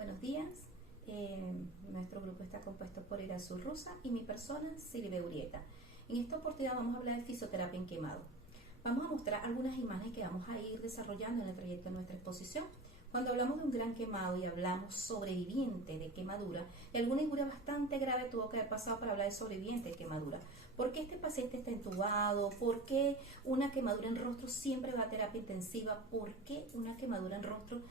Buenos días. Nuestro grupo está compuesto por Irazu Rusa y mi persona, Silvia Urieta. En esta oportunidad vamos a hablar de fisioterapia en quemado. Vamos a mostrar algunas imágenes que vamos a ir desarrollando en el trayecto de nuestra exposición. Cuando hablamos de un gran quemado y hablamos sobreviviente de quemadura, alguna injuria bastante grave tuvo que haber pasado para hablar de sobreviviente de quemadura. ¿Por qué este paciente está entubado? ¿Por qué una quemadura en rostro siempre va a terapia intensiva? ¿Por qué una quemadura en rostro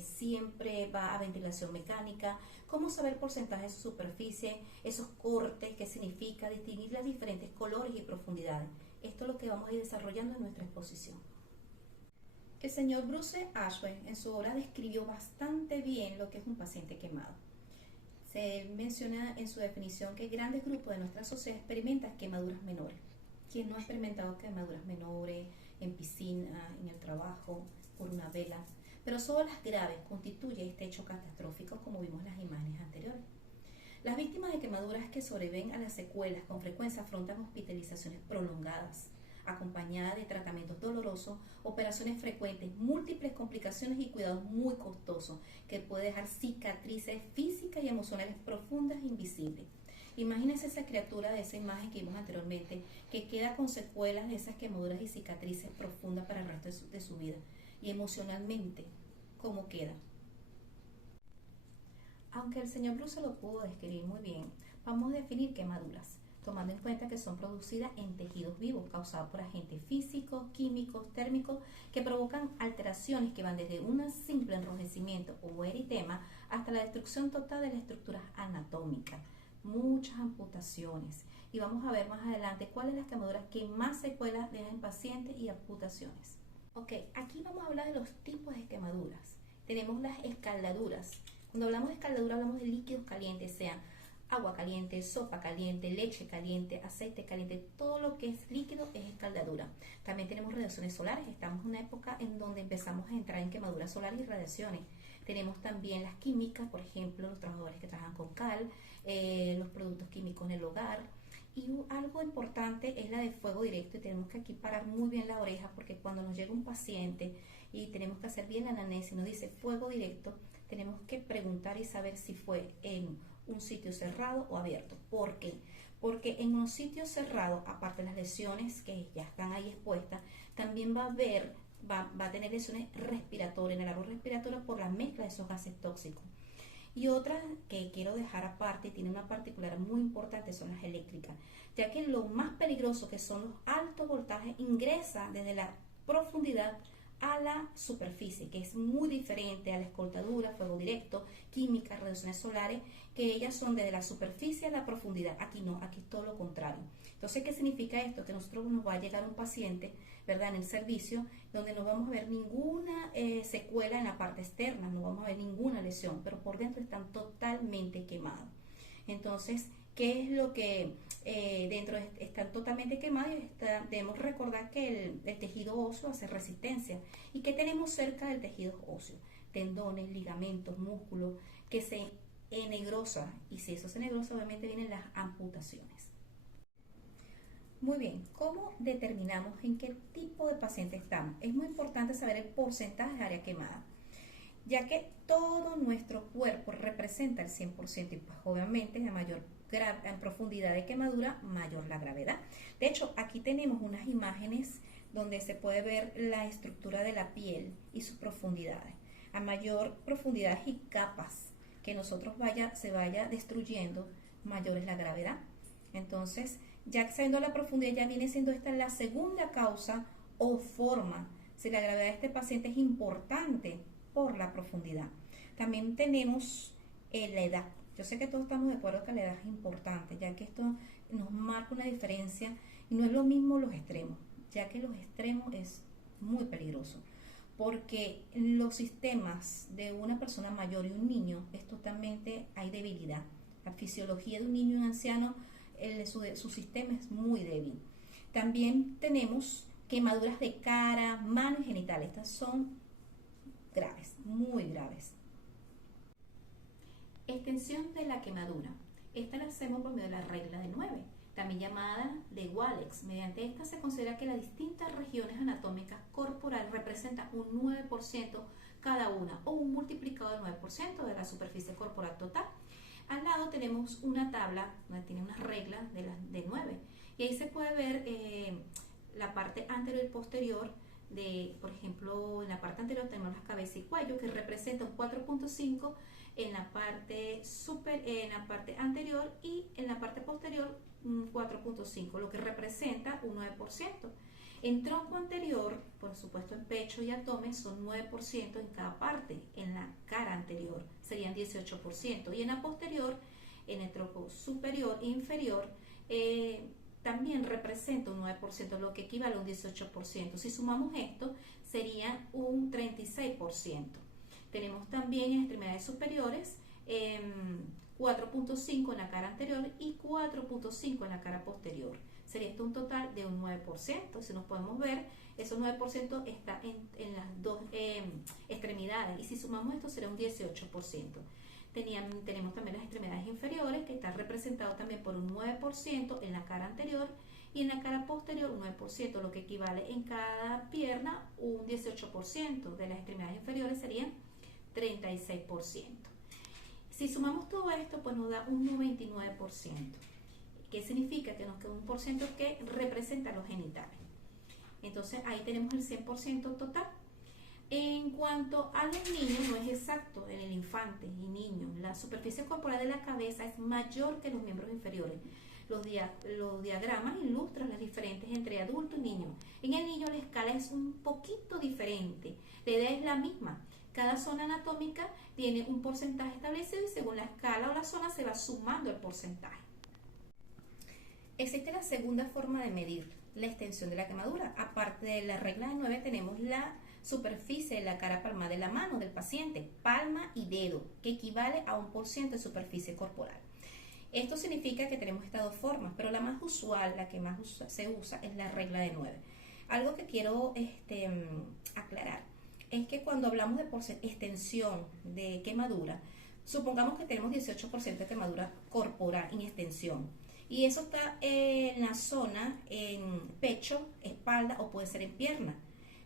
siempre va a ventilación mecánica? ¿Cómo saber porcentaje de su superficie, esos cortes, qué significa, distinguir los diferentes colores y profundidades? Esto es lo que vamos a ir desarrollando en nuestra exposición. El señor Bruce Ashway en su obra describió bastante bien lo que es un paciente quemado. Se menciona en su definición que grandes grupos de nuestra sociedad experimentan quemaduras menores. ¿Quién no ha experimentado quemaduras menores en piscina, en el trabajo, por una vela? Pero solo las graves constituye este hecho catastrófico, como vimos en las imágenes anteriores. Las víctimas de quemaduras que sobreviven a las secuelas con frecuencia afrontan hospitalizaciones prolongadas, acompañada de tratamientos dolorosos, operaciones frecuentes, múltiples complicaciones y cuidados muy costosos, que puede dejar cicatrices físicas y emocionales profundas e invisibles. Imagínense esa criatura de esa imagen que vimos anteriormente, que queda con secuelas de esas quemaduras y cicatrices profundas para el resto de su vida. Y emocionalmente, ¿cómo queda? Aunque el señor Bruce lo pudo describir muy bien, vamos a definir quemaduras, tomando en cuenta que son producidas en tejidos vivos, causados por agentes físicos, químicos, térmicos, que provocan alteraciones que van desde un simple enrojecimiento o eritema hasta la destrucción total de las estructuras anatómicas, muchas amputaciones. Y vamos a ver más adelante cuáles son las quemaduras que más secuelas dejan en pacientes y amputaciones. Ok, aquí vamos a hablar de los tipos de quemaduras. Tenemos las escaldaduras. Cuando hablamos de escaldadura hablamos de líquidos calientes, sean agua caliente, sopa caliente, leche caliente, aceite caliente, todo lo que es líquido es escaldadura. También tenemos radiaciones solares, estamos en una época en donde empezamos a entrar en quemaduras solares y radiaciones. Tenemos también las químicas, por ejemplo, los trabajadores que trabajan con cal, los productos químicos en el hogar. Y algo importante es la de fuego directo, y tenemos que aquí parar muy bien la oreja, porque cuando nos llega un paciente y tenemos que hacer bien la anamnesis y nos dice fuego directo, tenemos que preguntar y saber si fue en un sitio cerrado o abierto. ¿Por qué? Porque en unos sitios cerrados, aparte de las lesiones que ya están ahí expuestas, también va a tener lesiones respiratorias, en el árbol respiratorio, por la mezcla de esos gases tóxicos. Y otra que quiero dejar aparte, tiene una particular muy importante, son las eléctricas, ya que lo más peligroso, que son los altos voltajes, ingresa desde la profundidad a la superficie, que es muy diferente a la escoltadura, fuego directo, química, radiaciones solares, que ellas son desde la superficie a la profundidad. Aquí no, aquí es todo lo contrario. Entonces, ¿qué significa esto? Que a nosotros nos va a llegar un paciente, ¿verdad?, en el servicio, donde no vamos a ver ninguna secuela en la parte externa, no vamos a ver ninguna lesión, pero por dentro están totalmente quemados. Entonces, ¿qué es lo que dentro están totalmente quemados? Y debemos recordar que el tejido óseo hace resistencia. ¿Y qué tenemos cerca del tejido óseo? Tendones, ligamentos, músculos, que se ennegrosa. Y si eso se ennegrosa, obviamente vienen las amputaciones. Muy bien, ¿cómo determinamos en qué tipo de paciente estamos? Es muy importante saber el porcentaje de área quemada, ya que todo nuestro cuerpo representa el 100%, y pues obviamente a mayor en profundidad de quemadura, mayor la gravedad. De hecho, aquí tenemos unas imágenes donde se puede ver la estructura de la piel y sus profundidades. A mayor profundidad y capas que nosotros se vaya destruyendo, mayor es la gravedad. Entonces, ya sabiendo la profundidad, ya viene siendo esta la segunda causa o forma, si la gravedad de este paciente es importante, por la profundidad. También tenemos la edad. Yo sé que todos estamos de acuerdo que la edad es importante, ya que esto nos marca una diferencia, y no es lo mismo los extremos, ya que los extremos es muy peligroso, porque los sistemas de una persona mayor y un niño es totalmente, hay debilidad. La fisiología de un niño y un anciano, su sistema es muy débil. También tenemos quemaduras de cara, manos y genitales. Estas son graves, muy graves. Extensión de la quemadura. Esta la hacemos por medio de la regla de 9, también llamada de Walex. Mediante esta se considera que las distintas regiones anatómicas corporales representan un 9% cada una o un multiplicado del 9% de la superficie corporal total. Al lado tenemos una tabla donde tiene unas reglas de 9 y ahí se puede ver la parte anterior y posterior por ejemplo, en la parte anterior tenemos las cabezas y cuello que representan 4.5 en la parte en la parte anterior y en la parte posterior 4.5, lo que representa un 9%. En tronco anterior, por supuesto en pecho y abdomen son 9% en cada parte. En la cara anterior serían 18% y en la posterior, en el tronco superior e inferior, también representa un 9%, lo que equivale a un 18%. Si sumamos esto, sería un 36%. Tenemos también en extremidades superiores 4.5 en la cara anterior y 4.5 en la cara posterior. Sería esto un total de un 9%. Si nos podemos ver, esos 9% está en las dos extremidades y si sumamos esto será un 18%. Tenemos también las extremidades inferiores que están representados también por un 9% en la cara anterior y en la cara posterior un 9%, lo que equivale en cada pierna un 18%. De las extremidades inferiores serían 36%. Si sumamos todo esto, pues nos da un 99%. ¿Qué significa? Que nos queda un por ciento que representa los genitales. Entonces ahí tenemos el 100% total. En cuanto a los niños, no es exacto en el infante y niño. La superficie corporal de la cabeza es mayor que los miembros inferiores. Los diagramas ilustran las diferencias entre adulto y niño. En el niño la escala es un poquito diferente. La idea es la misma. Cada zona anatómica tiene un porcentaje establecido y según la escala o la zona se va sumando el porcentaje. Existe la segunda forma de medir la extensión de la quemadura. Aparte de la regla de 9 tenemos la superficie de la cara palmar de la mano del paciente, palma y dedo, que equivale a 1% de superficie corporal. Esto significa que tenemos estas dos formas, pero la más usual, la que más se usa, es la regla de 9. Algo que quiero aclarar es que cuando hablamos de extensión de quemadura, supongamos que tenemos 18% de quemadura corporal en extensión. Y eso está en la zona, en pecho, espalda o puede ser en pierna.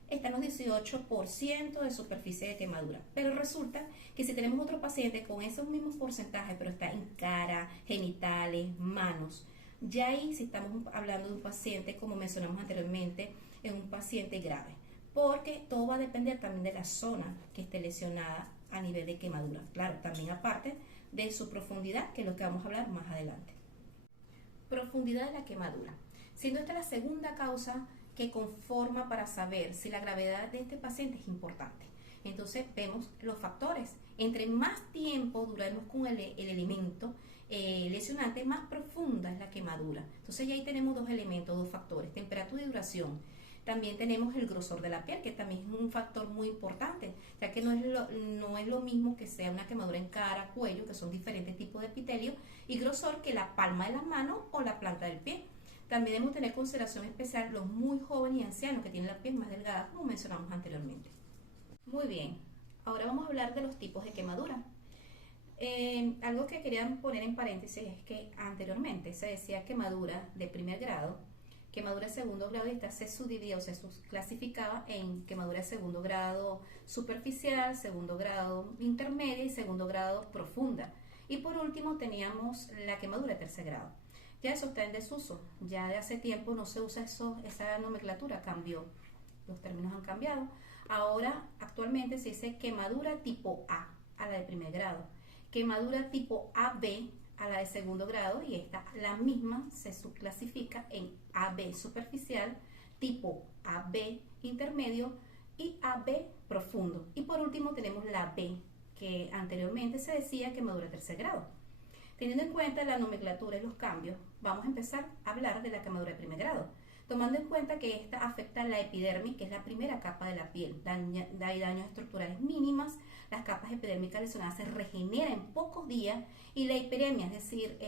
Están los 18% de superficie de quemadura. Pero resulta que si tenemos otro paciente con esos mismos porcentajes, pero está en cara, genitales, manos, ya ahí si estamos hablando de un paciente, como mencionamos anteriormente, es un paciente grave. Porque todo va a depender también de la zona que esté lesionada a nivel de quemadura. Claro, también aparte de su profundidad, que es lo que vamos a hablar más adelante. Profundidad de la quemadura. Siendo esta la segunda causa que conforma para saber si la gravedad de este paciente es importante. Entonces vemos los factores. Entre más tiempo duramos con el elemento lesionante, más profunda es la quemadura. Entonces ya ahí tenemos dos elementos, dos factores, temperatura y duración. También tenemos el grosor de la piel, que también es un factor muy importante, ya que no es lo mismo que sea una quemadura en cara, cuello, que son diferentes tipos de epitelio, y grosor que la palma de la mano o la planta del pie. También debemos tener consideración especial los muy jóvenes y ancianos que tienen la piel más delgada, como mencionamos anteriormente. Muy bien, ahora vamos a hablar de los tipos de quemadura. Algo que quería poner en paréntesis es que anteriormente se decía quemadura de primer grado, quemadura de segundo grado, y esta se subdividía o se clasificaba en quemadura de segundo grado superficial, segundo grado intermedia y segundo grado profunda. Y por último teníamos la quemadura de tercer grado. Ya eso está en desuso, ya de hace tiempo no se usa esa nomenclatura, cambió, los términos han cambiado. Ahora actualmente se dice quemadura tipo A la de primer grado, quemadura tipo AB a la de segundo grado, y esta la misma se subclasifica en AB superficial, tipo AB intermedio y AB profundo. Y por último tenemos la B, que anteriormente se decía quemadura de tercer grado. Teniendo en cuenta la nomenclatura y los cambios, vamos a empezar a hablar de la quemadura de primer grado, tomando en cuenta que esta afecta la epidermis, que es la primera capa de la piel. Hay daños estructurales mínimas, las capas epidérmicas lesionadas se regeneran en pocos días, y la hiperemia, es decir,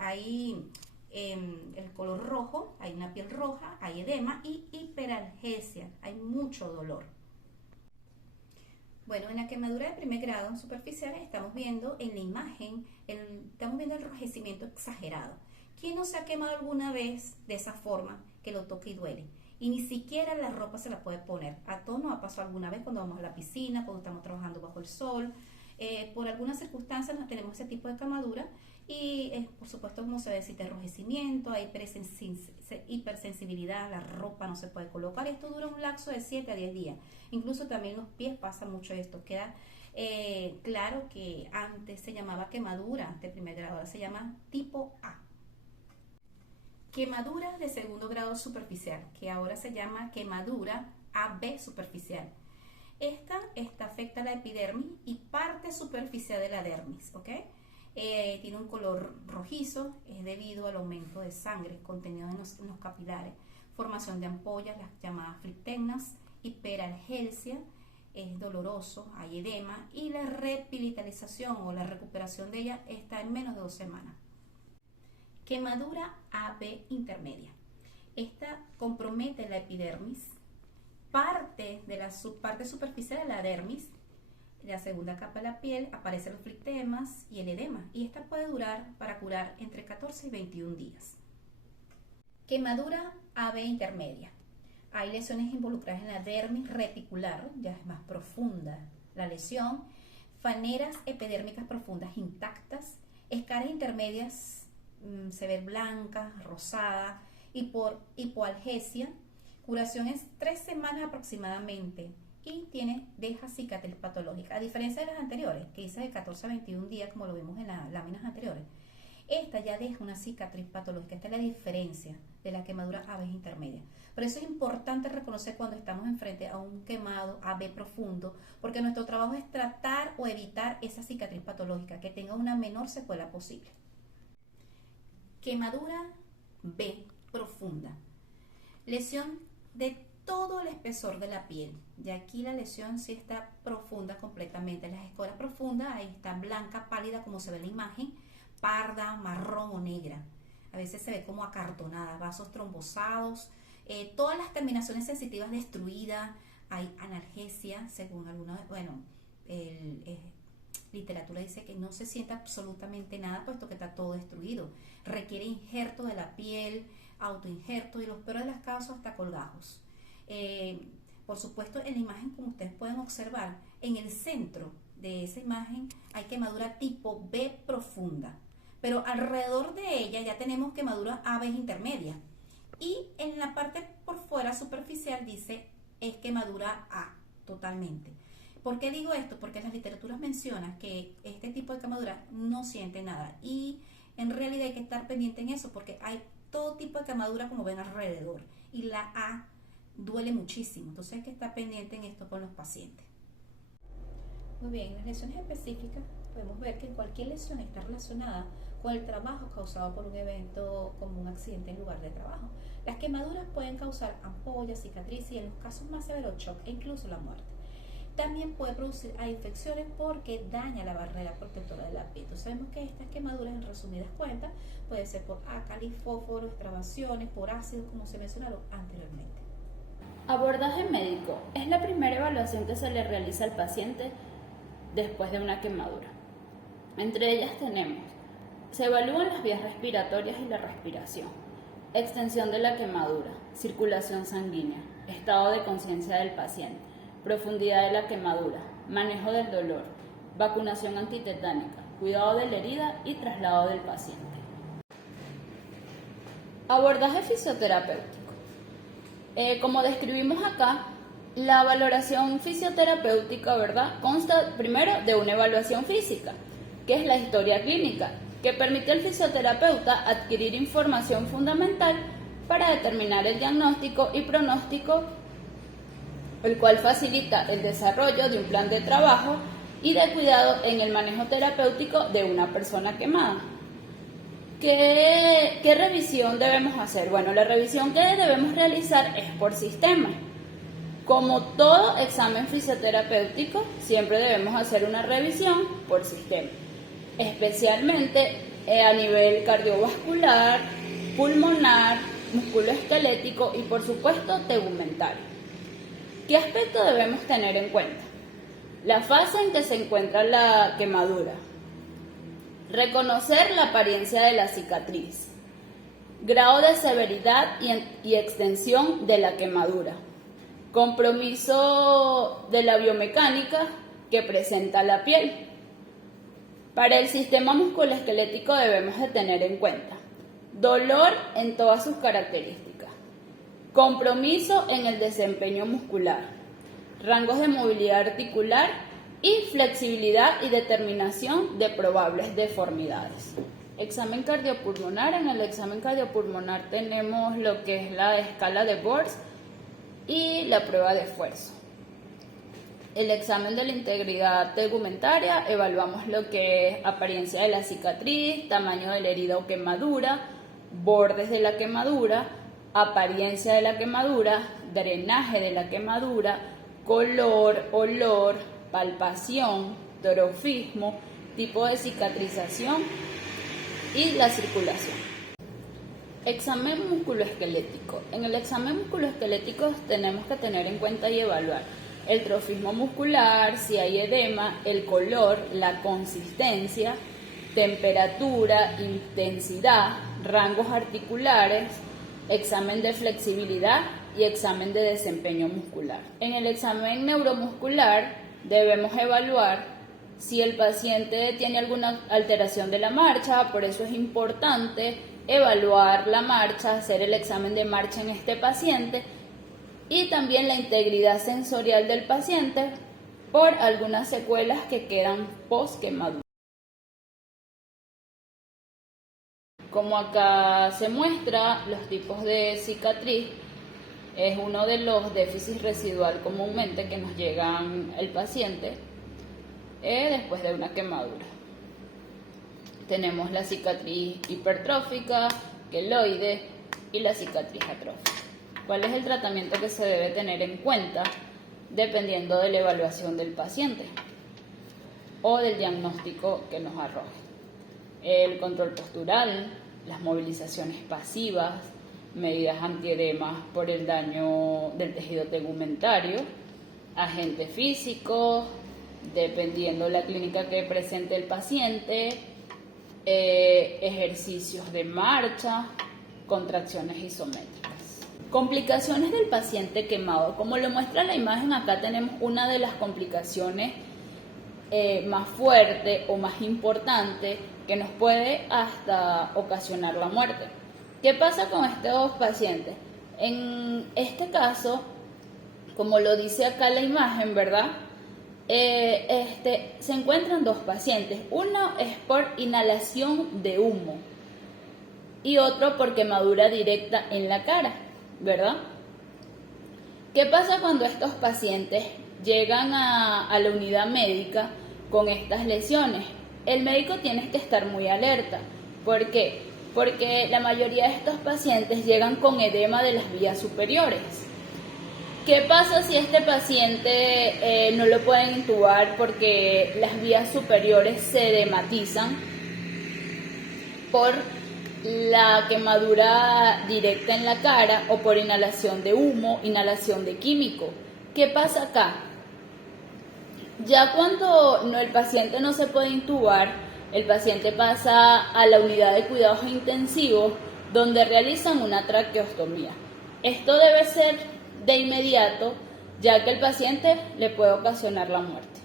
hay el color rojo, hay una piel roja, hay edema y hiperalgesia, hay mucho dolor. Bueno, en la quemadura de primer grado superficial estamos viendo en la imagen, estamos viendo el enrojecimiento exagerado. ¿Quién no se ha quemado alguna vez de esa forma que lo toca y duele? y ni siquiera la ropa se la puede poner. A todos nos ha pasado alguna vez cuando vamos a la piscina, cuando estamos trabajando bajo el sol, por algunas circunstancias no tenemos ese tipo de quemadura y por supuesto como se ve si enrojecimiento, hay hipersensibilidad, la ropa no se puede colocar. Esto dura un lapso de 7 a 10 días. Incluso también en los pies pasa mucho esto. Queda claro que antes se llamaba quemadura de primer grado, ahora se llama tipo A. Quemadura de segundo grado superficial, que ahora se llama quemadura AB superficial. Esta afecta la epidermis y parte superficial de la dermis, ¿ok? Tiene un color rojizo, es debido al aumento de sangre contenido en los capilares, formación de ampollas, las llamadas flictegnas, hiperalgesia, es doloroso, hay edema y la repilitalización o la recuperación de ella está en menos de 2 semanas. Quemadura AB intermedia. Esta compromete la epidermis, parte de la parte superficial de la dermis, la segunda capa de la piel, aparecen los flictemas y el edema, y esta puede durar para curar entre 14 y 21 días. Quemadura AB intermedia. Hay lesiones involucradas en la dermis reticular, ya es más profunda la lesión, faneras epidérmicas profundas intactas, escaras intermedias se ven blancas, rosadas, y por hipoalgesia, curación es 3 semanas aproximadamente y deja cicatriz patológica. A diferencia de las anteriores, que dice de 14 a 21 días, como lo vimos en las láminas anteriores, esta ya deja una cicatriz patológica. Esta es la diferencia de la quemadura AB intermedia. Por eso es importante reconocer cuando estamos enfrente a un quemado AB profundo, porque nuestro trabajo es tratar o evitar esa cicatriz patológica, que tenga una menor secuela posible. Quemadura B profunda. Lesión de todo el espesor de la piel. Y aquí la lesión sí está profunda completamente. Las escoras profundas, ahí está blanca, pálida como se ve en la imagen, parda, marrón o negra. A veces se ve como acartonada, vasos trombosados, todas las terminaciones sensitivas destruidas, hay analgesia, según alguna, literatura dice que no se siente absolutamente nada, puesto que está todo destruido. Requiere injerto de la piel, autoinjerto y los peores de los casos hasta colgajos. Por supuesto, en la imagen, como ustedes pueden observar, en el centro de esa imagen hay quemadura tipo B profunda, pero alrededor de ella ya tenemos quemadura AB intermedia, y en la parte por fuera superficial dice es quemadura A totalmente. ¿Por qué digo esto? Porque las literaturas mencionan que este tipo de quemadura no siente nada, y en realidad hay que estar pendiente en eso porque hay todo tipo de quemadura como ven alrededor, y la A duele muchísimo, entonces hay que estar pendiente en esto con los pacientes. Muy bien, las lesiones específicas podemos ver que cualquier lesión está relacionada con el trabajo causado por un evento como un accidente en lugar de trabajo. Las quemaduras pueden causar ampollas, cicatrices y en los casos más severos shock e incluso la muerte. También puede producir infecciones porque daña la barrera protectora de la piel. Entonces sabemos que estas quemaduras, en resumidas cuentas, pueden ser por ácalis, fósforo, extravasaciones, por ácidos, como se mencionaron anteriormente. Abordaje médico es la primera evaluación que se le realiza al paciente después de una quemadura. Entre ellas tenemos: se evalúan las vías respiratorias y la respiración, extensión de la quemadura, circulación sanguínea, estado de conciencia del paciente, profundidad de la quemadura, manejo del dolor, vacunación antitetánica, cuidado de la herida y traslado del paciente. Abordaje fisioterapéutico. Como describimos acá, la valoración fisioterapéutica, ¿verdad?, consta primero de una evaluación física, que es la historia clínica, que permite al fisioterapeuta adquirir información fundamental para determinar el diagnóstico y pronóstico, el cual facilita el desarrollo de un plan de trabajo y de cuidado en el manejo terapéutico de una persona quemada. ¿Qué revisión debemos hacer? Bueno, la revisión que debemos realizar es por sistema. Como todo examen fisioterapéutico, siempre debemos hacer una revisión por sistema, especialmente a nivel cardiovascular, pulmonar, musculoesquelético y por supuesto tegumentario. ¿Qué aspecto debemos tener en cuenta? La fase en que se encuentra la quemadura, reconocer la apariencia de la cicatriz, grado de severidad y extensión de la quemadura, compromiso de la biomecánica que presenta la piel. Para el sistema musculoesquelético debemos de tener en cuenta dolor en todas sus características, compromiso en el desempeño muscular, rangos de movilidad articular y flexibilidad y determinación de probables deformidades. Examen cardiopulmonar. En el examen cardiopulmonar tenemos lo que es la escala de Bors y la prueba de esfuerzo. El examen de la integridad tegumentaria, evaluamos lo que es apariencia de la cicatriz, tamaño de la herida o quemadura, bordes de la quemadura, apariencia de la quemadura, drenaje de la quemadura, color, olor, palpación, trofismo, tipo de cicatrización y la circulación. Examen musculoesquelético. En el examen musculoesquelético tenemos que tener en cuenta y evaluar el trofismo muscular, si hay edema, el color, la consistencia, temperatura, intensidad, rangos articulares, examen de flexibilidad y examen de desempeño muscular. En el examen neuromuscular debemos evaluar si el paciente tiene alguna alteración de la marcha, por eso es importante evaluar la marcha, hacer el examen de marcha en este paciente y también la integridad sensorial del paciente por algunas secuelas que quedan post-quemadura. Como acá se muestra, los tipos de cicatriz es uno de los déficits residual comúnmente que nos llegan al paciente después de una quemadura. Tenemos la cicatriz hipertrófica, queloide y la cicatriz atrófica. ¿Cuál es el tratamiento que se debe tener en cuenta dependiendo de la evaluación del paciente o del diagnóstico que nos arroje? El control postural, las movilizaciones pasivas, medidas antiedemas por el daño del tejido tegumentario, agentes físicos, dependiendo la clínica que presente el paciente, ejercicios de marcha, contracciones isométricas. Complicaciones del paciente quemado. Como lo muestra la imagen, acá tenemos una de las complicaciones más fuerte o más importante que nos puede hasta ocasionar la muerte. ¿Qué pasa con estos pacientes? En este caso, como lo dice acá la imagen, ¿verdad? Se encuentran dos pacientes. Uno es por inhalación de humo y otro por quemadura directa en la cara, ¿verdad? ¿Qué pasa cuando estos pacientes llegan a la unidad médica con estas lesiones? El médico tiene que estar muy alerta. ¿Por qué? Porque la mayoría de estos pacientes llegan con edema de las vías superiores. ¿Qué pasa si este paciente no lo pueden intubar porque las vías superiores se edematizan por la quemadura directa en la cara o por inhalación de humo, inhalación de químico? ¿Qué pasa acá? Ya cuando el paciente no se puede intubar, el paciente pasa a la unidad de cuidados intensivos donde realizan una traqueostomía. Esto debe ser de inmediato, ya que el paciente le puede ocasionar la muerte.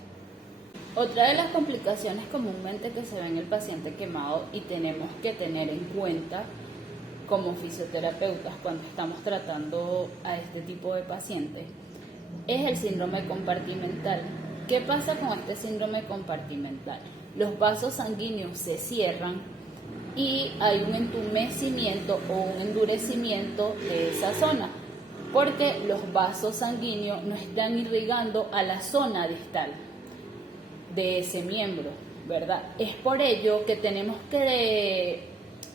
Otra de las complicaciones comúnmente que se ve en el paciente quemado y tenemos que tener en cuenta como fisioterapeutas cuando estamos tratando a este tipo de pacientes es el síndrome compartimental. ¿Qué pasa con este síndrome compartimental? Los vasos sanguíneos se cierran y hay un entumecimiento o un endurecimiento de esa zona, porque los vasos sanguíneos no están irrigando a la zona distal de ese miembro, ¿verdad? Es por ello que tenemos que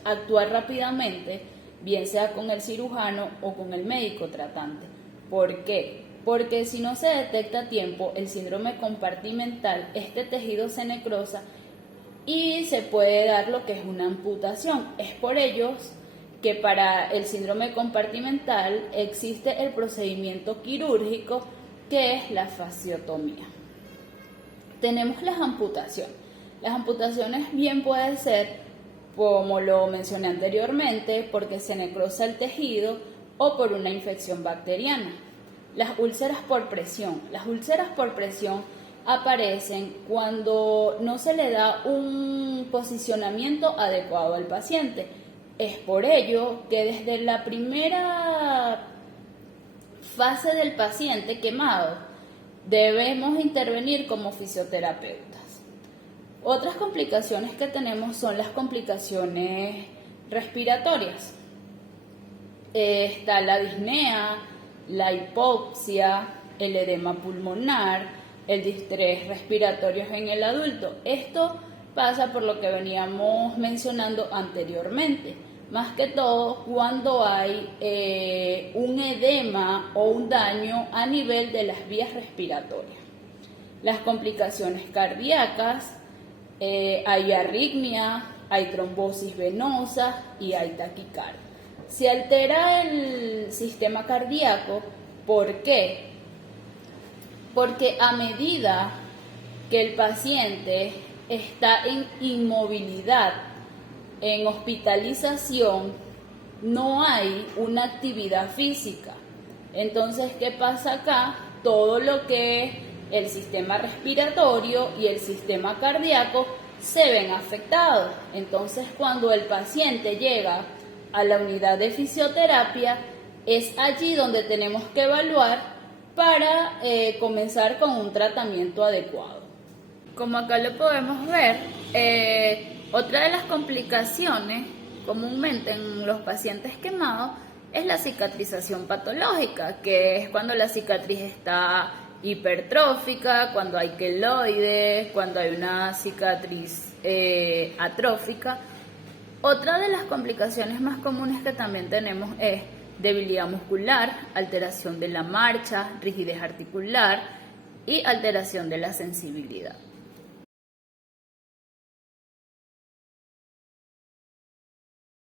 actuar rápidamente, bien sea con el cirujano o con el médico tratante. ¿Por qué? Porque si no se detecta a tiempo el síndrome compartimental, este tejido se necrosa y se puede dar lo que es una amputación. Es por ello que para el síndrome compartimental existe el procedimiento quirúrgico que es la fasciotomía. Tenemos las amputaciones. Las amputaciones bien pueden ser como lo mencioné anteriormente, porque se necrosa el tejido o por una infección bacteriana. Las úlceras por presión. Las úlceras por presión aparecen cuando no se le da un posicionamiento adecuado al paciente. Es por ello que desde la primera fase del paciente quemado debemos intervenir como fisioterapeutas. Otras complicaciones que tenemos son las complicaciones respiratorias. Está la disnea, la hipoxia, el edema pulmonar, el distrés respiratorio en el adulto. Esto pasa por lo que veníamos mencionando anteriormente, más que todo cuando hay un edema o un daño a nivel de las vías respiratorias. Las complicaciones cardíacas, hay arritmia, hay trombosis venosa y hay taquicardia. Se altera el sistema cardíaco, ¿por qué? Porque a medida que el paciente está en inmovilidad, en hospitalización, no hay una actividad física. Entonces, ¿qué pasa acá? Todo lo que es el sistema respiratorio y el sistema cardíaco se ven afectados. Entonces, cuando el paciente llega a la unidad de fisioterapia, es allí donde tenemos que evaluar para comenzar con un tratamiento adecuado. Como acá lo podemos ver, otra de las complicaciones comúnmente en los pacientes quemados es la cicatrización patológica, que es cuando la cicatriz está hipertrófica, cuando hay queloides, cuando hay una cicatriz atrófica. Otra de las complicaciones más comunes que también tenemos es debilidad muscular, alteración de la marcha, rigidez articular y alteración de la sensibilidad.